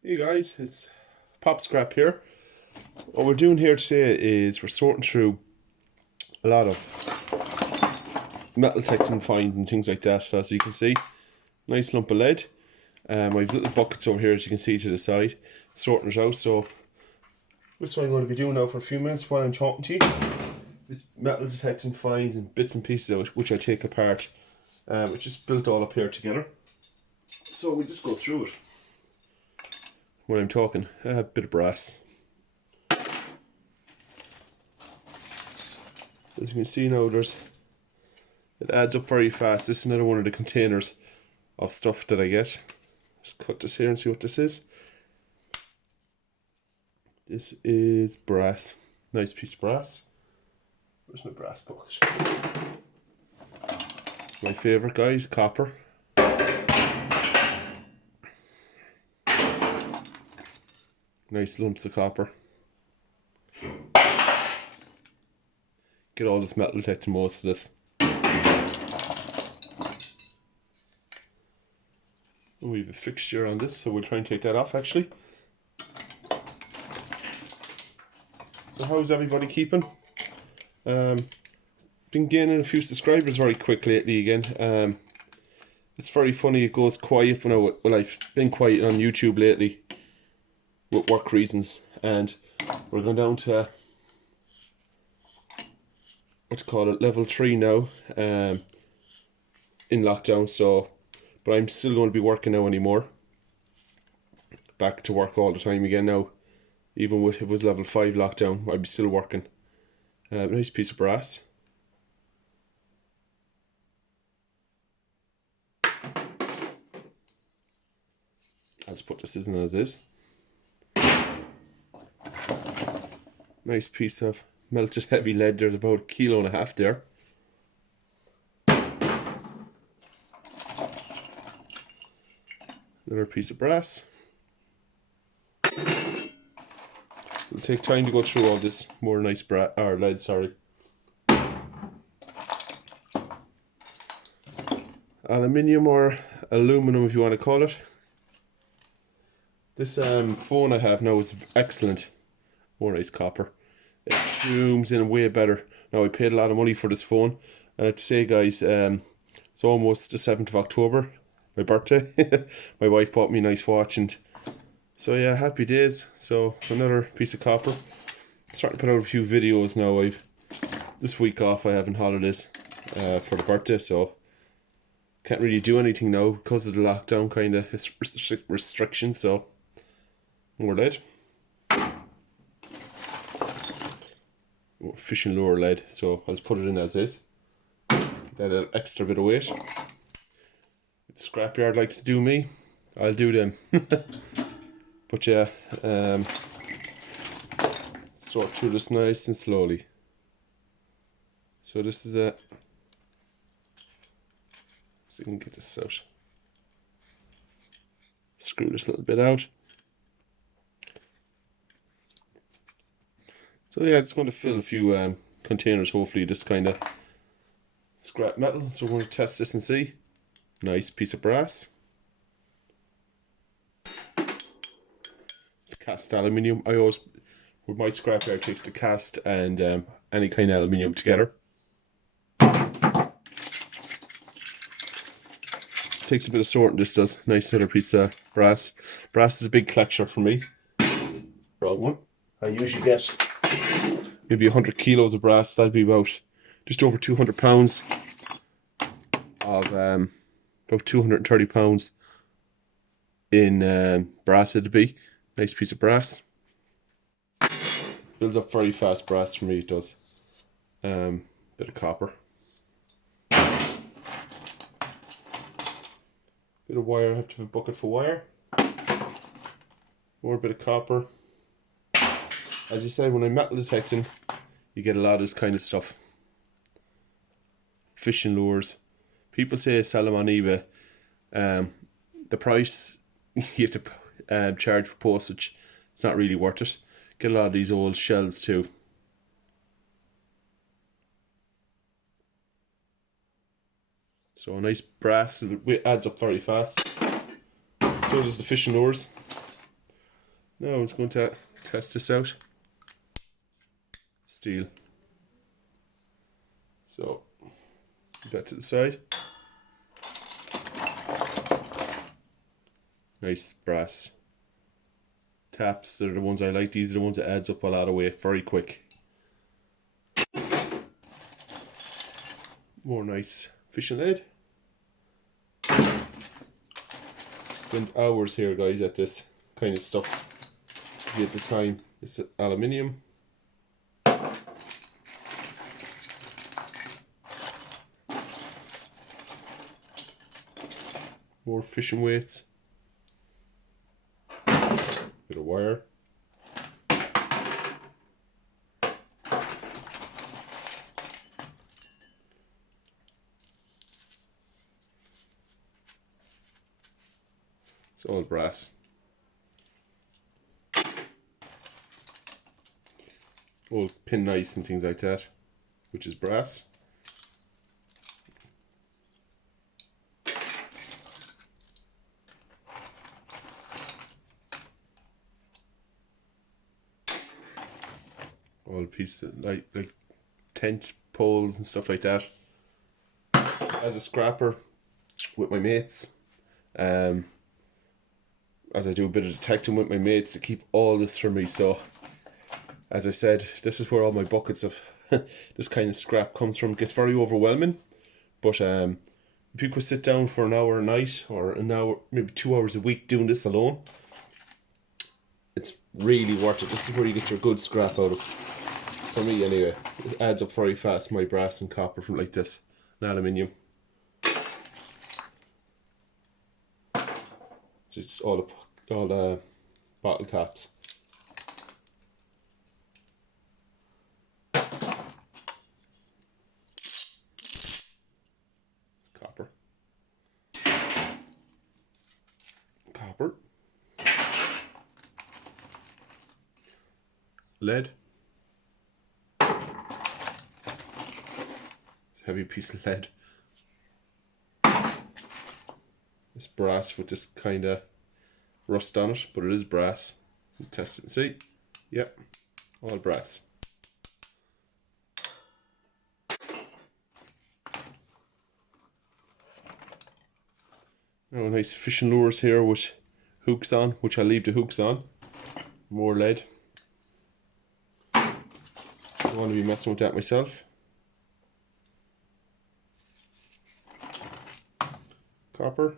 Hey guys, it's Pop Scrap here. What we're doing here today is we're sorting through a lot of metal detecting finds and things like that. As you can see, nice lump of lead. I have little buckets over here, as you can see to the side, sorting it out. So this is what I'm going to be doing now for a few minutes while I'm talking to you. This metal detecting finds and bits and pieces of it, which I take apart, which is built all up here together. So we just go through it when I'm talking. A bit of brass. As you can see now, it adds up very fast. This is another one of the containers of stuff that I get. Just cut this here and see what this is. This is brass. Nice piece of brass. Where's my brass bucket? My favourite, guys, copper. Nice lumps of copper. Get all this metal detecting most of this. We have a fixture on this, so we'll try and take that off actually. So how's everybody keeping? Been gaining a few subscribers very quick lately again. It's very funny, it goes quiet when I've been quiet on YouTube lately with work reasons, and we're going down to level 3 now, in lockdown. So but I'm still going to be working now anymore. Back to work all the time again now. Even with it was level 5 lockdown, I'd be still working. Nice piece of brass. I'll just put this in as is. Nice piece of melted heavy lead. There's about 1.5 kilos there. Another piece of brass. It'll take time to go through all this more nice lead, sorry. Aluminium or aluminum, if you want to call it. This phone I have now is excellent. More nice copper. It zooms in way better. Now I paid a lot of money for this phone. And I have to say, guys, it's almost the 7th of October, my birthday. My wife bought me a nice watch, and so yeah, happy days. So another piece of copper. Starting to put out a few videos now. This week off I have in holidays for the birthday, so can't really do anything now because of the lockdown kind of restrictions. So more lead. Fishing lure lead, so I'll just put it in as is. That extra bit of weight. The scrapyard likes to do me, I'll do them. But yeah, sort through this nice and slowly. So this is a, so you can get this out. Screw this little bit out. So yeah, it's going to fill a few containers, hopefully, this kind of scrap metal. So we're going to test this and see. Nice piece of brass. It's cast aluminium. I always, with my scrapyard, takes the cast and any kind of aluminium together. Takes a bit of sorting, this does. Nice other piece of brass. Brass is a big collection for me. Wrong one. I usually get maybe 100 kilos of brass. That'd be about just over 200 pounds of about 230 pounds in brass. It'd be nice piece of brass. Builds up very fast. Brass for me, it does. Bit of copper. Bit of wire. I have to have a bucket for wire. More bit of copper. As you said, when I'm metal detecting, you get a lot of this kind of stuff. Fishing lures. People say sell them on eBay. The price you have to charge for postage, it's not really worth it. Get a lot of these old shells too. So a nice brass, it adds up very fast. So does the fishing lures. Now I'm just going to test this out. Steel. So, put that to the side. Nice brass taps. They're the ones I like. These are the ones that adds up a lot of weight very quick. More nice fishing lead. Spend hours here, guys, at this kind of stuff. At the time, it's aluminium. More fishing weights. Bit of wire. It's all brass. Old pin knives and things like that, which is brass. All pieces of like tent poles and stuff like that. As a scrapper with my mates, as I do a bit of detecting with my mates to keep all this for me. So, as I said, this is where all my buckets of this kind of scrap comes from. It gets very overwhelming, but if you could sit down for an hour a night or an hour, maybe 2 hours a week doing this alone, it's really worth it. This is where you get your good scrap out of. For me anyway, it adds up very fast, my brass and copper from like this, and aluminium. It's all the bottle caps. Copper. Copper. Lead. Heavy piece of lead. It's brass with this kind of rust on it, but it is brass. Test it and see. Yep, all brass. Now nice fishing lures here with hooks on, which I'll leave the hooks on. More lead. I don't want to be messing with that myself. Copper.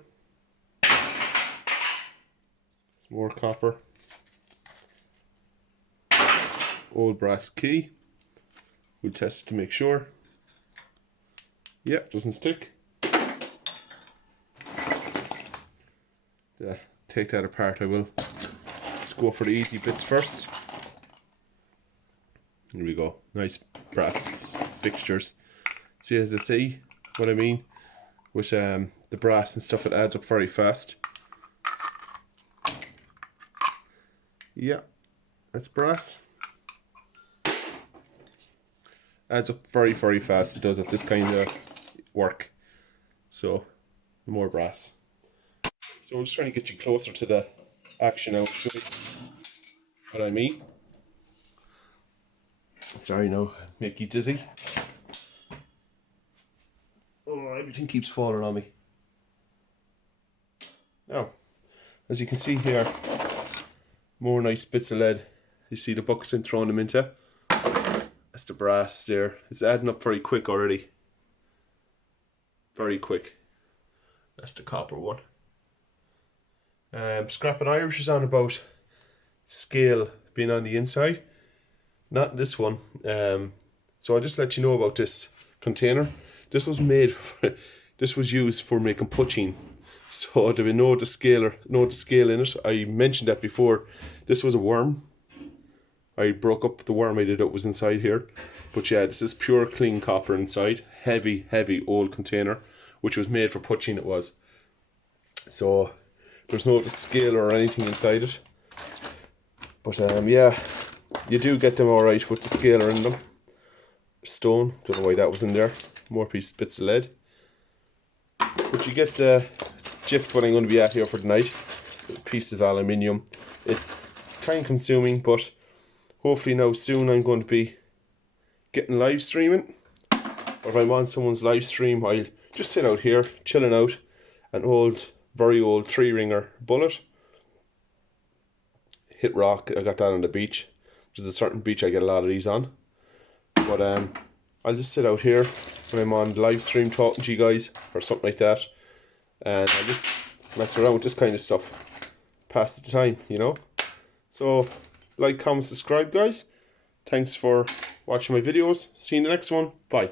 More copper. Old brass key. We'll test it to make sure. Yeah, doesn't stick. Yeah, take that apart, I will. Let's go for the easy bits first. Here we go. Nice brass fixtures. See, as I see what I mean? With the brass and stuff, it adds up very fast. Yeah, that's brass. Adds up very, very fast. It does at this kind of work. So, more brass. So I'm just trying to get you closer to the action now. Show you what I mean. Sorry, no, make you dizzy. Oh, everything keeps falling on me. Now, as you can see here, more nice bits of lead. You see the buckets I'm throwing them into. That's the brass there. It's adding up very quick already. Very quick. That's the copper one. Scrap and Irish is on about scale being on the inside. Not this one. So I'll just let you know about this container. This was made for, this was used for making poaching. So there will be no descale in it. I mentioned that before. This was a worm. I broke up the worm I did, it was inside here. But yeah, this is pure clean copper inside. Heavy, heavy old container, which was made for poaching, it was. So there's no scale or anything inside it. But yeah, you do get them alright with the scaler in them. Stone, don't know why that was in there. More bits of lead. But you get the gist what I'm going to be at here for tonight. A piece of aluminium. It's time consuming, but hopefully now soon I'm going to be getting live streaming. Or if I'm on someone's live stream, I'll just sit out here chilling out an old, very old 3-ringer bullet. Hit rock. I got that on the beach. There's a certain beach I get a lot of these on. But I'll just sit out here when I'm on live stream talking to you guys or something like that, and I'll just mess around with this kind of stuff, pass the time, you know. So like, comment, subscribe, guys. Thanks for watching my videos. See you in the next one. Bye.